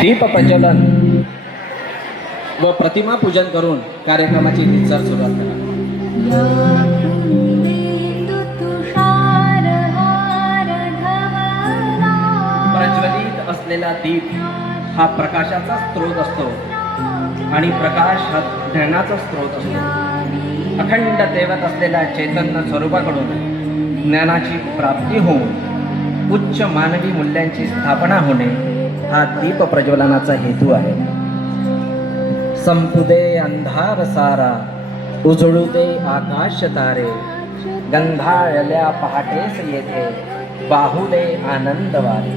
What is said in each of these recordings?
दीप प्रज्वलन व प्रतिमा पूजन करून कार्यक्रमाची रीतसर सुरुवात करा. प्रज्वलित असलेला दीप हा प्रकाशाचा स्रोत असतो आणि प्रकाश हा ज्ञानाचा स्रोत असतो. अखंड तेवत असलेल्या चैतन्य स्वरूपाकडून ज्ञानाची प्राप्ती होऊन उच्च मानवी मूल्यांची स्थापना होणे हा दीप प्रज्वलनाचा हेतू आहे. संपुदे अंधार सारा, उजळू दे आकाश तारे, गंधाळल्या पहाटेस येथे बाहुले आनंद वारे.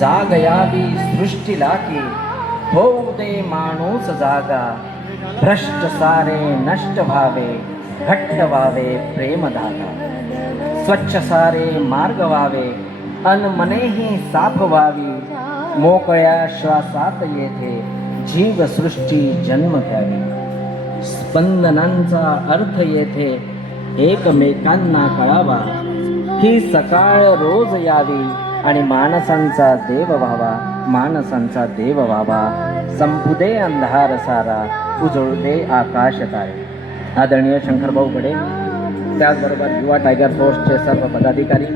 जाग यावी सृष्टीला की होऊ दे माणूस जागा, भ्रष्ट सारे नष्ट व्हावे, घट्ट व्हावे प्रेम धागा. स्वच्छ सारे मार्ग व्हावे, अन मनेही साफ व्हावी, मोकळ्या श्वासात येथे जीवसृष्टी जन्म घ्यावी. स्पंदनांचा अर्थ येथे एकमेकांना कळावा, ही सकाळ रोज यावी आणि माणसांचा देव व्हावा, माणसांचा देव व्हावा. संपुदे अंधार सारा, उजळू दे आकाश तारे. आदरणीय शंकरभाऊ गडे, त्याचबरोबर युवा टायगर फोर्सचे सर्व पदाधिकारी,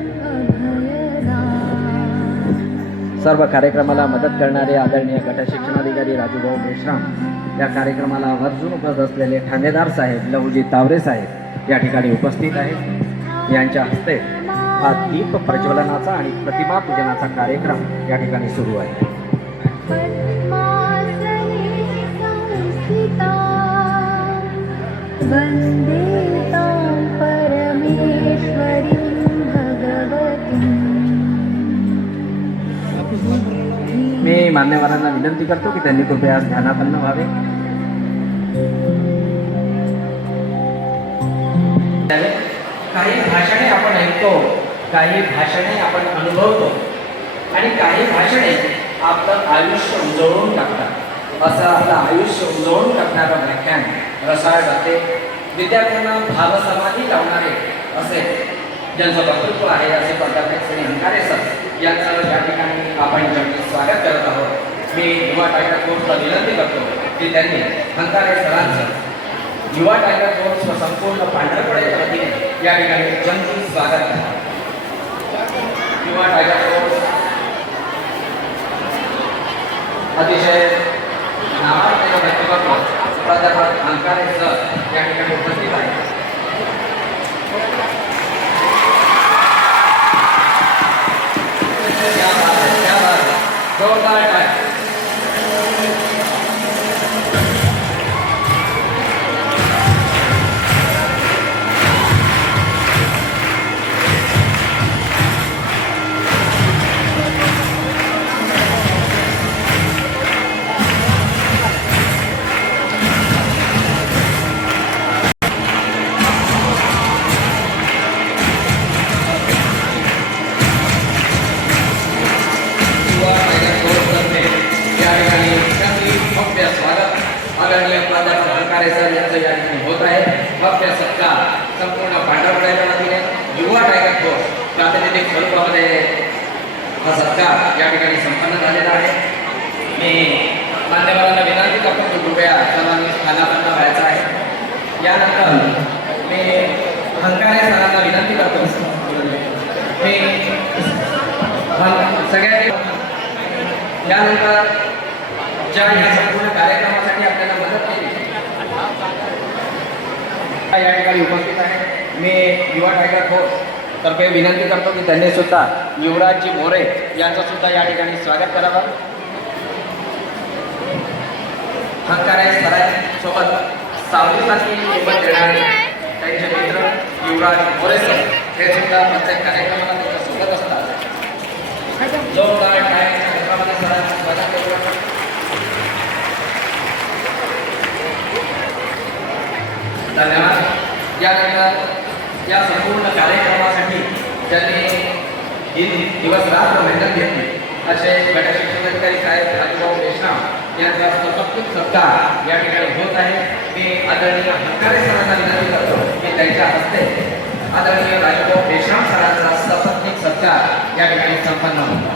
सर्व कार्यक्रमाला मदत करणारे आदरणीय गट शिक्षणाधिकारी राजूभाऊ मेश्राम, या कार्यक्रमाला आवर्जून उपस्थित असलेले ठाणेदार साहेब लहुजी तावरे साहेब या ठिकाणी उपस्थित आहेत. यांच्या हस्ते हा दीप प्रज्वलनाचा आणि प्रतिमा पूजनाचा कार्यक्रम या ठिकाणी सुरू आहे. मी मान्यवरांना विनंती करतो की त्यांनी कृपया ध्यानापन्न व्हावे. काही भाषणे आपण ऐकतो, काही भाषणे आपण अनुभवतो आणि काही भाषणे आपलं आयुष्य उजळून टाकतात. असं आपलं आयुष्य उजळून टाकणारं व्याख्यान रसाळ जाते. विद्यार्थ्यांना भावसमाधी लावणारे असे ज्यांचं वक्तृत्व आहे असे प्राध्यापक श्री हंकारे सर यांचं या ठिकाणी आपण स्वागत करत आहोत. मी युवा टायगर फोर्सला विनंती करतो की त्यांनी हंकारे सरांचं युवा टायगर फोर्स व संपूर्ण पांढरकड्याच्या वतीने या ठिकाणी जनतेचं स्वागत करा. युवा टायगर फोर्स अतिशय नावाजलेलं व्यक्तिमत्व प्राध्यापक हंकारे सर या ठिकाणी उपस्थित आहे. जोरदार टाळ्या. होत आहे. भव्य सत्कार संपूर्ण पांढरकड्याच्या वतीने युवा टायगर फोर्स प्रातिनिधिक स्वरूपामध्ये हा सत्कार या ठिकाणी संपन्न झालेला आहे. मी मान्यवरांना विनंती करतो की कृपया सर्वांनी स्थानापन्न व्हायचं आहे. यानंतर मी हंकारे सरांना विनंती करतो मी सगळ्यांनी यानंतर ज्या या संपूर्ण कार्यक्रमासाठी आपल्याला मदत केली या ठिकाणी उपस्थित आहे. मी युवा टायगर फोर्स तर्फे विनंती करतो की त्यांनी सुद्धा युवराजजी मोरे यांचं सुद्धा या ठिकाणी स्वागत करावं. हंकारे सरांसोबत सावलीसाठी सोबत देणारे त्यांचे मित्र युवराज मोरे सर हे सुद्धा प्रत्येक कार्यक्रमाला त्यांच्या सोबत असतात. जोरदार टाळ्यांच्या कार्यक्रमाला सरांचं स्वागत करू. धन्यवाद. यानंतर या संपूर्ण कार्यक्रमासाठी ज्यांनी दिवस रात्र मेहनत घेतली असे गट शिक्षणाधिकारी साहेब राजूभाऊ मेश्राम यांचा समर्पित सत्कार या ठिकाणी होत आहे. मी आदरणीय हंकारे सरांना विनंती करतो की त्यांच्या हस्ते आदरणीय राजूभाऊ मेश्राम सरांचा सपत्नीक सत्कार या ठिकाणी संपन्न होतो.